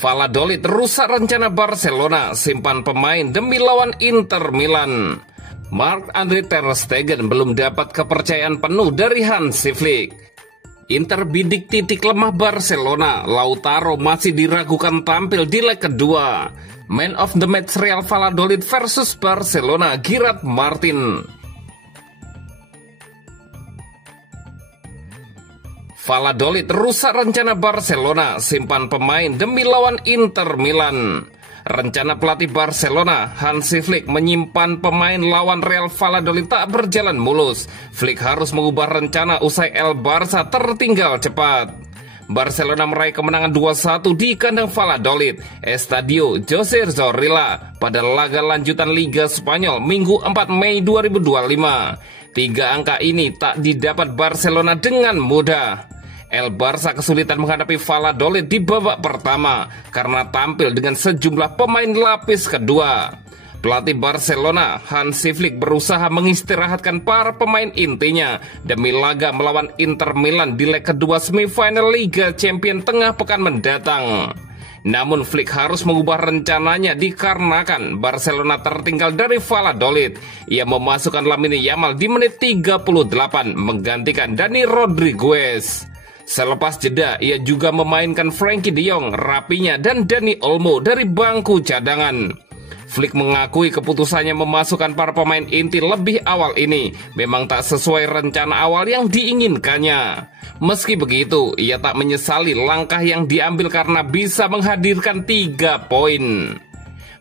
Valladolid rusak rencana Barcelona simpan pemain demi lawan Inter Milan. Marc-Andre ter Stegen belum dapat kepercayaan penuh dari Hansi Flick. Inter bidik titik lemah Barcelona. Lautaro masih diragukan tampil di leg kedua. Man of the match Real Valladolid versus Barcelona, Gerard Martin. Valladolid rusak rencana Barcelona simpan pemain demi lawan Inter Milan. Rencana pelatih Barcelona, Hansi Flick, menyimpan pemain lawan Real Valladolid tak berjalan mulus. Flick harus mengubah rencana usai El Barça tertinggal cepat. Barcelona meraih kemenangan 2-1 di kandang Valladolid, Estadio José Zorrilla pada laga lanjutan Liga Spanyol Minggu 4 Mei 2025. 3 angka ini tak didapat Barcelona dengan mudah. El Barça kesulitan menghadapi Valladolid di babak pertama karena tampil dengan sejumlah pemain lapis kedua. Pelatih Barcelona, Hansi Flick, berusaha mengistirahatkan para pemain intinya demi laga melawan Inter Milan di leg kedua semifinal Liga Champions tengah pekan mendatang. Namun Flick harus mengubah rencananya dikarenakan Barcelona tertinggal dari Valladolid. Ia memasukkan Lamine Yamal di menit 38 menggantikan Dani Rodriguez. Selepas jeda, ia juga memainkan Frenkie de Jong, Rafinha, dan Dani Olmo dari bangku cadangan. Flick mengakui keputusannya memasukkan para pemain inti lebih awal ini memang tak sesuai rencana awal yang diinginkannya. Meski begitu, ia tak menyesali langkah yang diambil karena bisa menghadirkan 3 poin.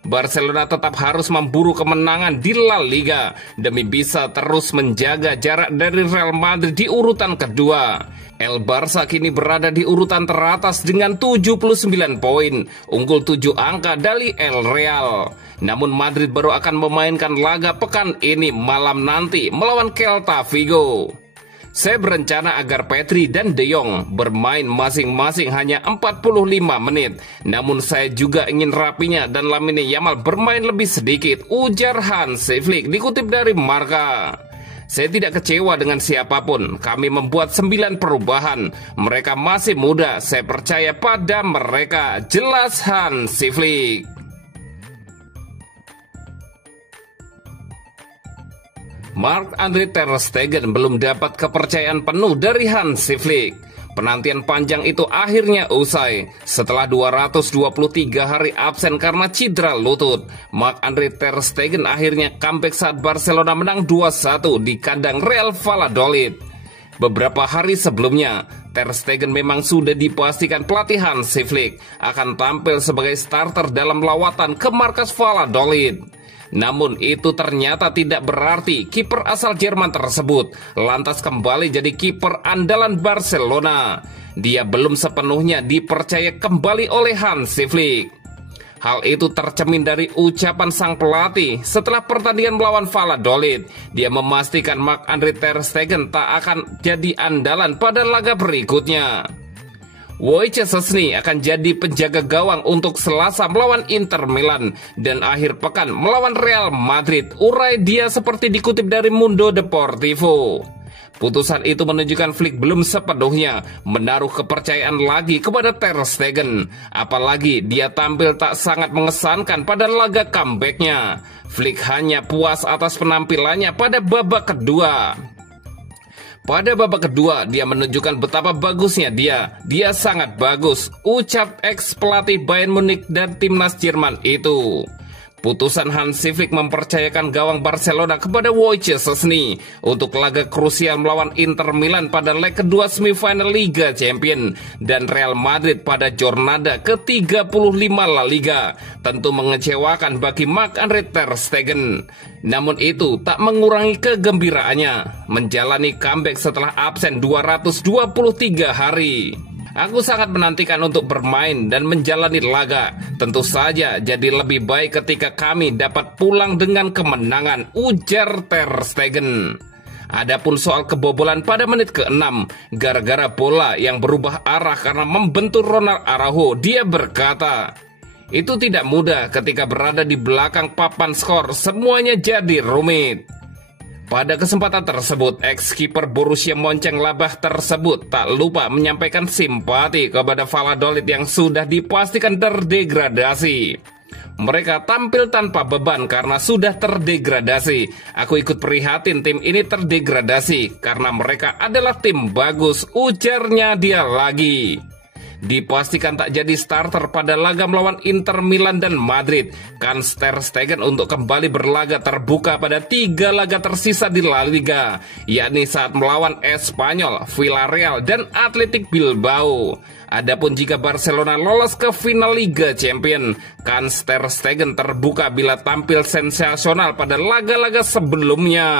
Barcelona tetap harus memburu kemenangan di La Liga demi bisa terus menjaga jarak dari Real Madrid di urutan kedua. El Barça kini berada di urutan teratas dengan 79 poin, unggul 7 angka dari El Real. Namun Madrid baru akan memainkan laga pekan ini malam nanti melawan Celta Vigo. Saya berencana agar Pedri dan De Jong bermain masing-masing hanya 45 menit. Namun saya juga ingin Rafinha dan Lamine Yamal bermain lebih sedikit, ujar Hansi Flick dikutip dari Marca. Saya tidak kecewa dengan siapapun, kami membuat 9 perubahan. Mereka masih muda, saya percaya pada mereka, jelas Hansi Flick. Marc-Andre ter Stegen belum dapat kepercayaan penuh dari Hansi Flick. Penantian panjang itu akhirnya usai. Setelah 223 hari absen karena cedera lutut, Marc-Andre ter Stegen akhirnya comeback saat Barcelona menang 2-1 di kandang Real Valladolid. Beberapa hari sebelumnya, ter Stegen memang sudah dipastikan pelatih Hansi Flick akan tampil sebagai starter dalam lawatan ke markas Valladolid. Namun itu ternyata tidak berarti kiper asal Jerman tersebut lantas kembali jadi kiper andalan Barcelona. Dia belum sepenuhnya dipercaya kembali oleh Hansi Flick. Hal itu tercermin dari ucapan sang pelatih setelah pertandingan melawan Valladolid. Dia memastikan Marc-Andre ter Stegen tak akan jadi andalan pada laga berikutnya. Wojciech Szczesny akan jadi penjaga gawang untuk Selasa melawan Inter Milan dan akhir pekan melawan Real Madrid, urai dia seperti dikutip dari Mundo Deportivo. Putusan itu menunjukkan Flick belum sepenuhnya menaruh kepercayaan lagi kepada ter Stegen. Apalagi dia tampil tak sangat mengesankan pada laga comebacknya. Flick hanya puas atas penampilannya pada babak kedua. Pada babak kedua, dia menunjukkan betapa bagusnya dia. Dia sangat bagus, ucap ex-pelatih Bayern Munich dan timnas Jerman itu. Putusan Hansi Flick mempercayakan gawang Barcelona kepada Wojciech Szczesny untuk laga krusial melawan Inter Milan pada leg kedua semifinal Liga Champions dan Real Madrid pada jornada ke-35 La Liga. Tentu mengecewakan bagi Marc-Andre ter Stegen. Namun itu tak mengurangi kegembiraannya menjalani comeback setelah absen 223 hari. Aku sangat menantikan untuk bermain dan menjalani laga. Tentu saja jadi lebih baik ketika kami dapat pulang dengan kemenangan, ujar ter Stegen. Adapun soal kebobolan pada menit ke-6 gara-gara bola yang berubah arah karena membentur Ronald Araujo, dia berkata, itu tidak mudah ketika berada di belakang papan skor, semuanya jadi rumit. Pada kesempatan tersebut, ex-kiper Borussia Mönchengladbach tersebut tak lupa menyampaikan simpati kepada Valladolid yang sudah dipastikan terdegradasi. Mereka tampil tanpa beban karena sudah terdegradasi. Aku ikut prihatin tim ini terdegradasi karena mereka adalah tim bagus, ujarnya dia lagi. Dipastikan tak jadi starter pada laga melawan Inter Milan dan Madrid. Kans Ter Stegen untuk kembali berlaga terbuka pada 3 laga tersisa di La Liga, yakni saat melawan Espanyol, Villarreal, dan Athletic Bilbao. Adapun jika Barcelona lolos ke final Liga Champions, kans Ter Stegen terbuka bila tampil sensasional pada laga-laga sebelumnya.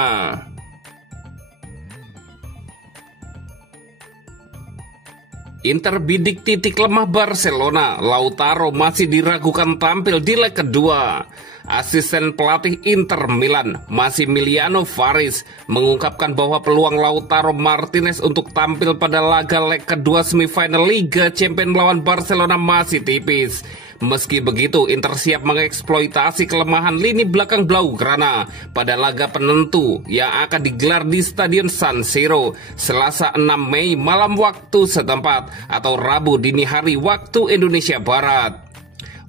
Inter bidik titik lemah Barcelona, Lautaro masih diragukan tampil di leg kedua. Asisten pelatih Inter Milan, Massimiliano Faris, mengungkapkan bahwa peluang Lautaro Martinez untuk tampil pada laga leg kedua semifinal Liga Champions melawan Barcelona masih tipis. Meski begitu, Inter siap mengeksploitasi kelemahan lini belakang Blaugrana pada laga penentu yang akan digelar di Stadion San Siro Selasa 6 Mei malam waktu setempat atau Rabu dini hari waktu Indonesia Barat.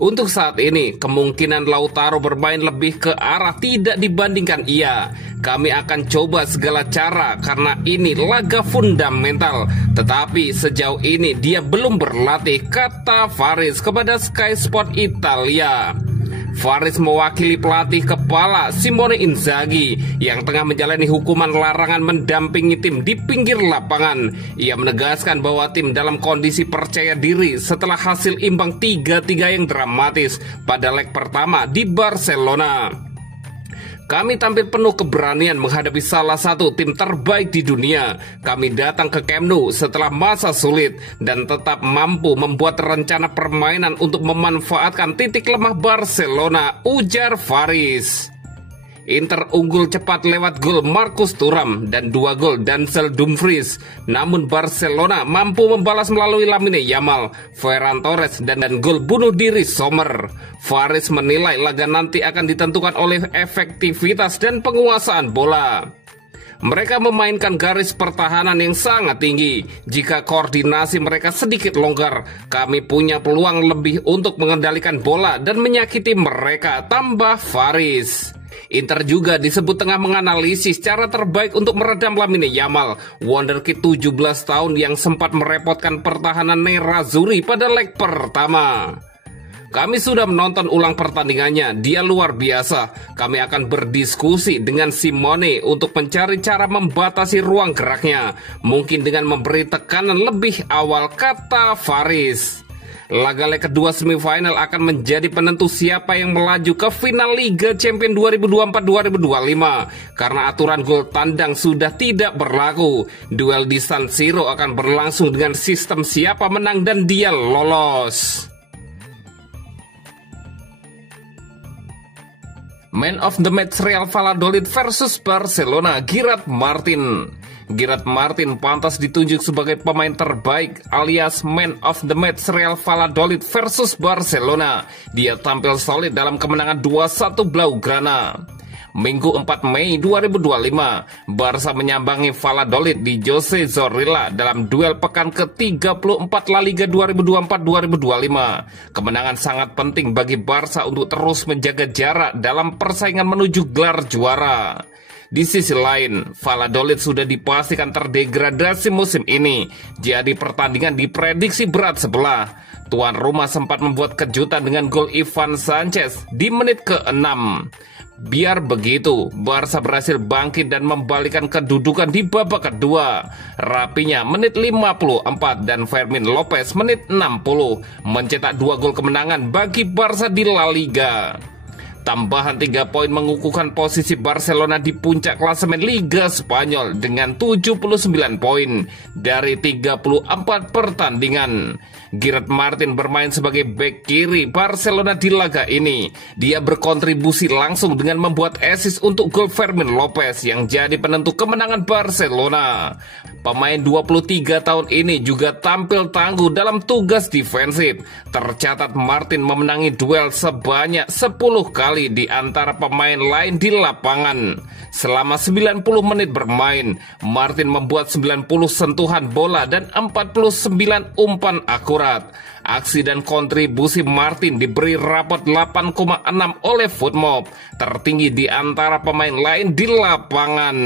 Untuk saat ini, kemungkinan Lautaro bermain lebih ke arah tidak dibandingkan ia. Kami akan coba segala cara karena ini laga fundamental. Tetapi sejauh ini dia belum berlatih, kata Faris kepada Sky Sport Italia. Faris mewakili pelatih kepala Simone Inzaghi yang tengah menjalani hukuman larangan mendampingi tim di pinggir lapangan. Ia menegaskan bahwa tim dalam kondisi percaya diri setelah hasil imbang 3-3 yang dramatis pada leg pertama di Barcelona. Kami tampil penuh keberanian menghadapi salah satu tim terbaik di dunia. Kami datang ke Camp Nou setelah masa sulit dan tetap mampu membuat rencana permainan untuk memanfaatkan titik lemah Barcelona, ujar Faris. Inter unggul cepat lewat gol Marcus Thuram dan 2 gol Denzel Dumfries. Namun Barcelona mampu membalas melalui Lamine Yamal, Ferran Torres dan gol bunuh diri Sommer. Faris menilai laga nanti akan ditentukan oleh efektivitas dan penguasaan bola. Mereka memainkan garis pertahanan yang sangat tinggi. Jika koordinasi mereka sedikit longgar, kami punya peluang lebih untuk mengendalikan bola dan menyakiti mereka, tambah Faris. Inter juga disebut tengah menganalisis cara terbaik untuk meredam Lamine Yamal, wonderkid 17 tahun yang sempat merepotkan pertahanan Nerazzurri pada leg pertama. Kami sudah menonton ulang pertandingannya, dia luar biasa. Kami akan berdiskusi dengan Simone untuk mencari cara membatasi ruang geraknya, mungkin dengan memberi tekanan lebih awal, kata Faris. Laga leg kedua semifinal akan menjadi penentu siapa yang melaju ke final Liga Champions 2024-2025 karena aturan gol tandang sudah tidak berlaku. Duel di San Siro akan berlangsung dengan sistem siapa menang dan dia lolos. Man of the match Real Valladolid versus Barcelona, Gerard Martin. Gerard Martin pantas ditunjuk sebagai pemain terbaik alias Man of the match Real Valladolid versus Barcelona. Dia tampil solid dalam kemenangan 2-1 Blaugrana. Minggu 4 Mei 2025, Barca menyambangi Valladolid di José Zorrilla dalam duel pekan ke-34 La Liga 2024-2025. Kemenangan sangat penting bagi Barca untuk terus menjaga jarak dalam persaingan menuju gelar juara. Di sisi lain, Valladolid sudah dipastikan terdegradasi musim ini, jadi pertandingan diprediksi berat sebelah. Tuan rumah sempat membuat kejutan dengan gol Ivan Sanchez di menit ke-6. Biar begitu, Barca berhasil bangkit dan membalikan kedudukan di babak kedua. Rapinya menit 54 dan Fermin Lopez menit 60 mencetak 2 gol kemenangan bagi Barca di La Liga. Tambahan 3 poin mengukuhkan posisi Barcelona di puncak klasemen Liga Spanyol dengan 79 poin dari 34 pertandingan. Gerard Martin bermain sebagai bek kiri Barcelona di laga ini. Dia berkontribusi langsung dengan membuat assist untuk gol Fermin Lopez yang jadi penentu kemenangan Barcelona. Pemain 23 tahun ini juga tampil tangguh dalam tugas defensif. Tercatat Martin memenangi duel sebanyak 10 kali sekali di antara pemain lain di lapangan. Selama 90 menit bermain, Martin membuat 90 sentuhan bola dan 49 umpan akurat. Aksi dan kontribusi Martin diberi rapot 8,6 oleh Footmob, tertinggi di antara pemain lain di lapangan.